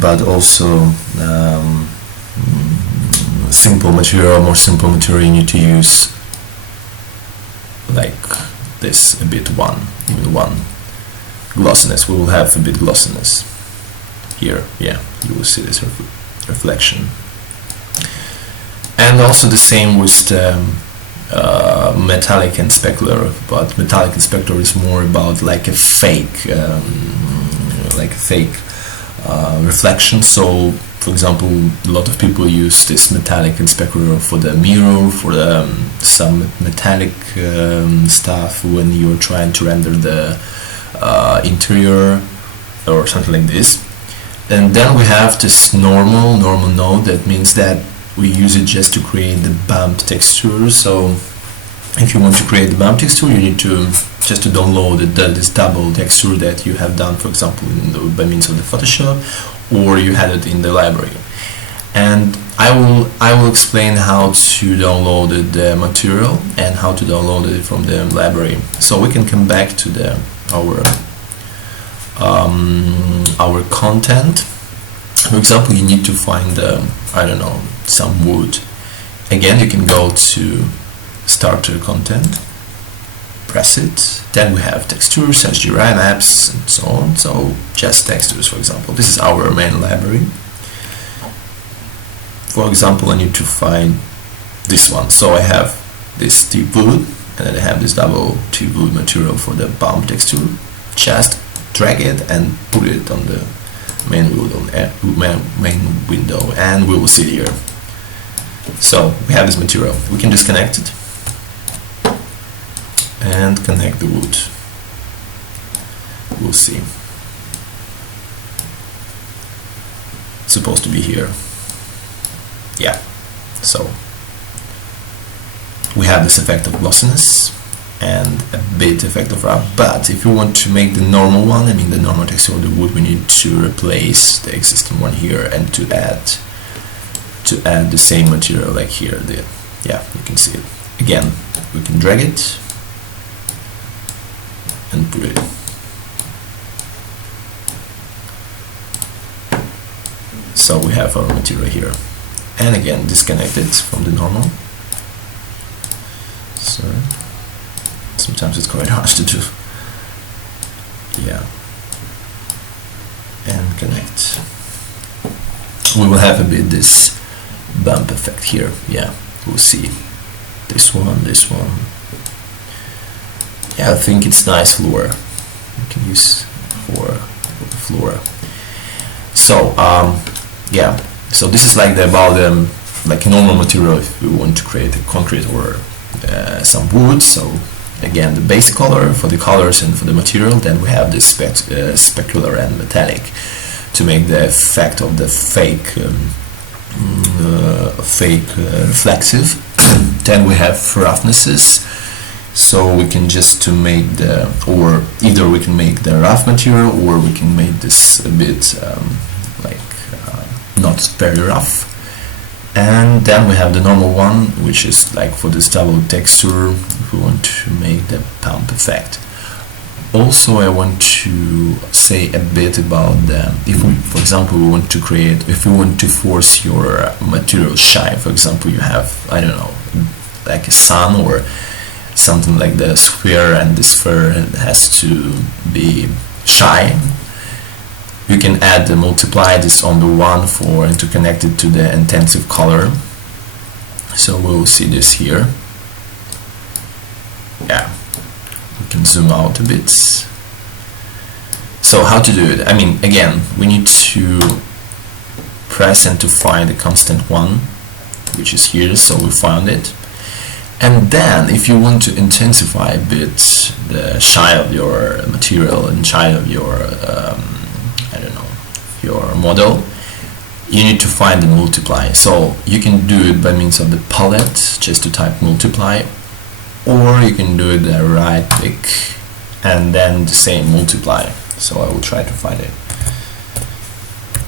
but also simple material, more simple material, you need to use like this, a bit even one glossiness. We will have a bit glossiness here. Yeah, you will see this reflection. And also the same with the metallic and specular, but metallic and specular is more about like a fake reflection. So for example, a lot of people use this metallic and specular for the mirror, for some metallic stuff when you're trying to render the interior or something like this. And then we have this normal node. That means that we use it just to create the bump texture. So if you want to create the bump texture, you need to just to download this double texture that you have done, for example, by means of the Photoshop, or you had it in the library. And I will explain how to download the material and how to download it from the library. So we can come back to our content. For example, you need to find I don't know, some wood. Again, you can go to starter content, press it, then we have textures, SGRI maps, and so on. So just textures, for example. This is our main library. For example, I need to find this one. So I have this deep wood, and then I have this double deep wood material for the bump texture. Just drag it and put it on the main window, and we will see it here. So we have this material. We can disconnect it and connect the wood. We'll see. It's supposed to be here. Yeah. So we have this effect of glossiness and a bit effect of rough. But if you want to make the normal one, I mean the normal texture of the wood, we need to replace the existing one here and to add the same material like here. Yeah, you can see it. Again, we can drag it and put it. So we have our material here. And again, disconnect it from the normal. Sorry. Sometimes it's quite hard to do. Yeah. And connect. We will have a bit this bump effect here. Yeah, we'll see. This one. Yeah, I think it's nice floor. We can use for the floor. So yeah. So this is like like normal material if we want to create a concrete or some wood. So again, the basic color for the colors and for the material. Then we have this specular and metallic to make the effect of the fake reflexive. Then we have roughnesses. So we can just to make or either we can make the rough material, or we can make this a bit not very rough. And then we have the normal one, which is like for this double texture if we want to make the pump effect. Also, I want to say a bit about if we, for example, we want to create, if we want to force your material shine. For example, you have, I don't know, like a sun or something like the sphere, and the sphere has to be shine. You can add multiply this on the one and to connect it to the intensive color. So we will see this here. Yeah, we can zoom out a bit. So how to do it? I mean, again, we need to press and to find the constant one, which is here. So we found it. And then if you want to intensify a bit the shine of your material and shine of your I don't know, your model, you need to find the multiply. So you can do it by means of the palette, just to type multiply, or you can do it the right click and then the same multiply. So I will try to find it.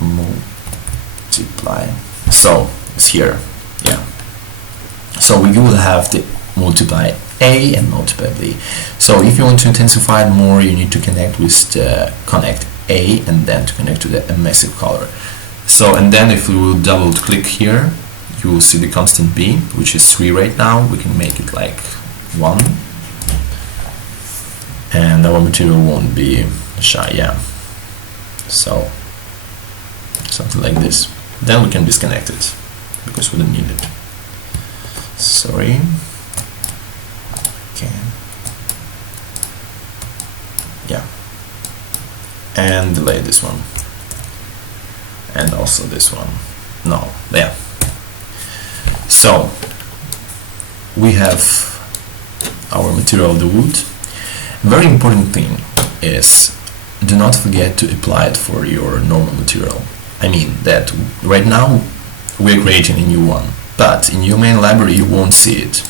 Multiply. So it's here. Yeah. So we will have the multiply A and multiply B. So if you want to intensify it more, you need to connect with the connect A and then to connect to the emissive color. So, and then if we will double click here, you will see the constant B, which is 3 right now. We can make it like 1, and our material won't be shy, yeah. So something like this. Then we can disconnect it because we don't need it. Sorry. Okay. Yeah. And delete this one. And also this one. No, yeah. So we have our material of the wood. Very important thing is, do not forget to apply it for your normal material. I mean that right now we're creating a new one, but in your main library you won't see it,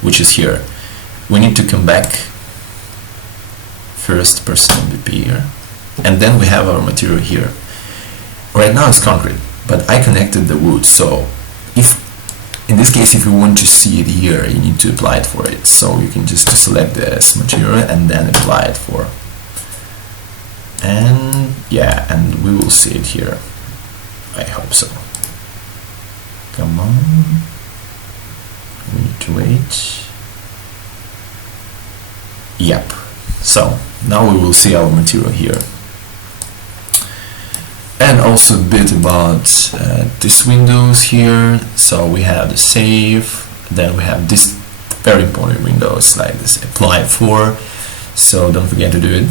which is here. We need to come back first person BP here, and then we have our material here. Right now it's concrete, but I connected the wood, so if in this case, if you want to see it here, you need to apply it for it. So you can just select this material and then apply it for. And yeah, and we will see it here. I hope so. Come on. We need to wait. Yep. So now we will see our material here. And also a bit about these windows here. So we have the save, then we have this very important windows like this apply for, so don't forget to do it.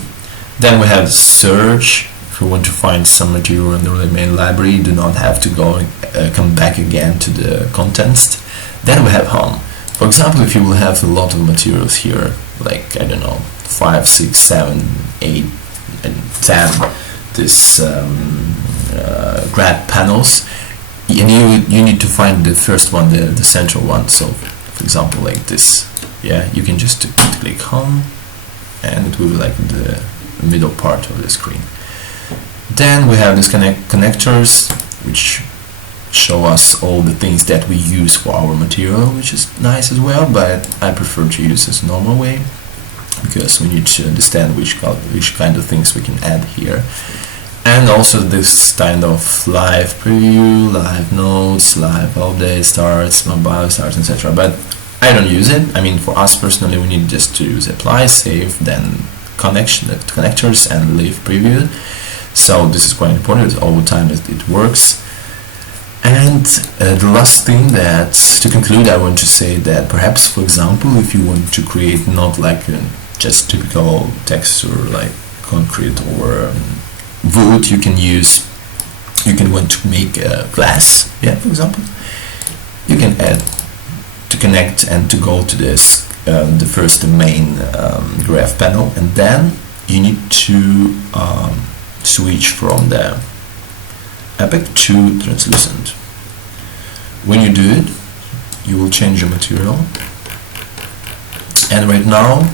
Then we have the search. If you want to find some material in the main library, you do not have to go come back again to the contents. Then we have home. For example, if you will have a lot of materials here, like I don't know, 5, 6, 7, 8 and 10 this grad panels, and you need to find the first one, the central one. So for example like this, yeah, you can just click home and it will be like the middle part of the screen. Then we have these connectors which show us all the things that we use for our material, which is nice as well, but I prefer to use this normal way because we need to understand which kind of things we can add here. And also this kind of live preview, live notes, live update starts, mobile starts, etc. But I don't use it. I mean, for us personally, we need just to use apply, save, then connectors and live preview. So this is quite important. All the time it works. And the last thing that to conclude, I want to say that perhaps, for example, if you want to create not like just typical texture like concrete or wood, you can want to make glass, yeah, for example, you can add to connect and to go to this the first main graph panel, and then you need to switch from the opaque to translucent. When you do it, you will change your material, and right now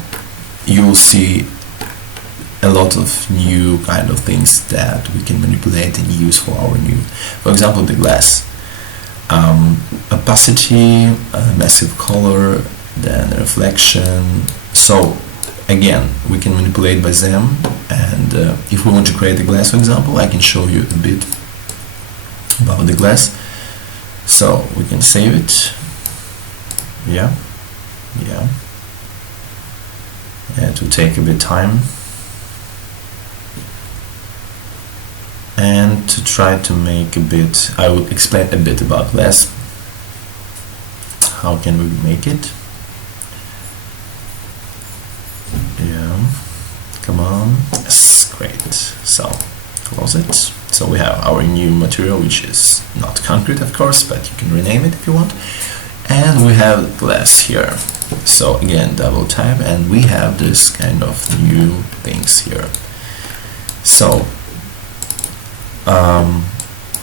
you will see a lot of new kind of things that we can manipulate and use for our new, for example, the glass, opacity, massive color, then reflection. So again, we can manipulate by them, and if we want to create a glass, for example, I can show you a bit about the glass. So we can save it, yeah, it will take a bit time. And to try to make a bit, I will explain a bit about glass. How can we make it? Yeah, come on, yes, great. So close it. So we have our new material, which is not concrete, of course, but you can rename it if you want. And we have glass here. So again, double tap, and we have this kind of new things here. So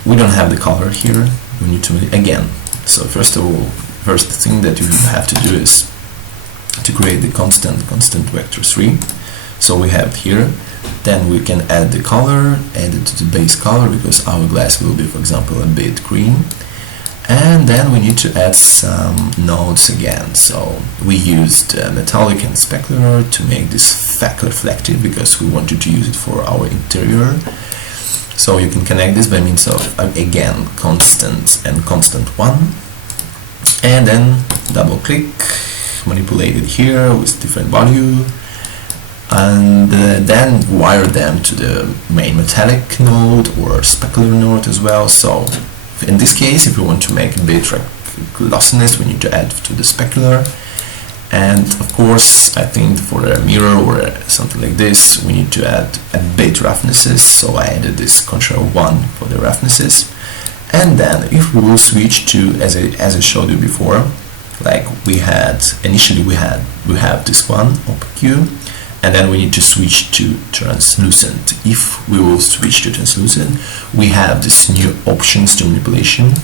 we don't have the color here. We need to again. So first of all, first thing that you have to do is to create the constant vector 3. So we have here. Then we can add the color, add it to the base color, because our glass will be, for example, a bit green. And then we need to add some nodes again. So we used metallic and specular to make this fact reflective because we wanted to use it for our interior. So you can connect this by means of, again, constant and constant 1. And then double click, manipulate it here with different value. And then wire them to the main metallic node or specular node as well. So in this case, if we want to make a bit glossiness, we need to add to the specular. And of course, I think for a mirror or something like this, we need to add a bit roughnesses. So I added this Ctrl 1 for the roughnesses. And then if we will switch to, as I showed you before, like we had initially, we have this one opaque, and then we need to switch to translucent. If we will switch to translucent, we have this new options to manipulation,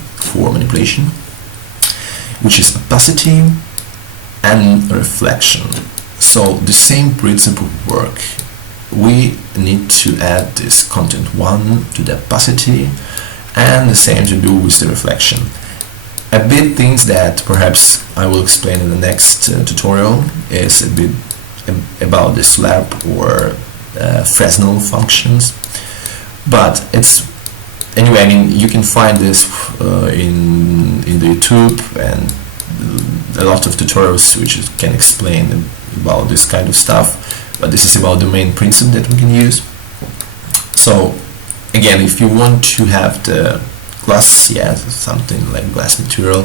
which is opacity and reflection. So the same principle work. We need to add this content 1 to the opacity, and the same to do with the reflection. A bit things that perhaps I will explain in the next tutorial is a bit about the slab or Fresnel functions, but it's anyway. I mean, you can find this in the YouTube and a lot of tutorials which can explain about this kind of stuff. But this is about the main principle that we can use. So again, if you want to have the glass, something like glass material,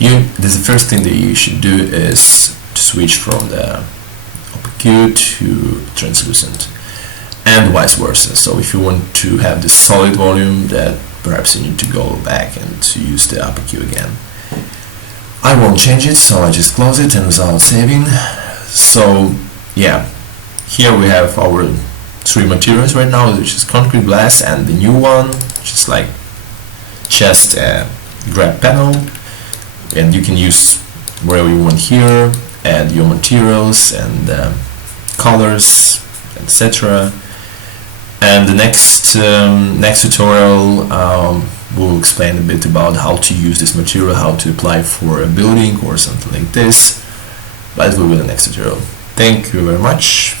the first thing that you should do is to switch from the opaque to translucent, and vice versa. So if you want to have the solid volume, that perhaps you need to go back and to use the opaque again. I won't change it, so I just close it and without saving. So yeah, here we have our 3 materials right now, which is concrete, glass, and the new one, which is like just a grab panel, and you can use wherever you want here, add your materials and colors, etc. And the next tutorial will explain a bit about how to use this material, how to apply for a building or something like this, but it will be the next tutorial. Thank you very much.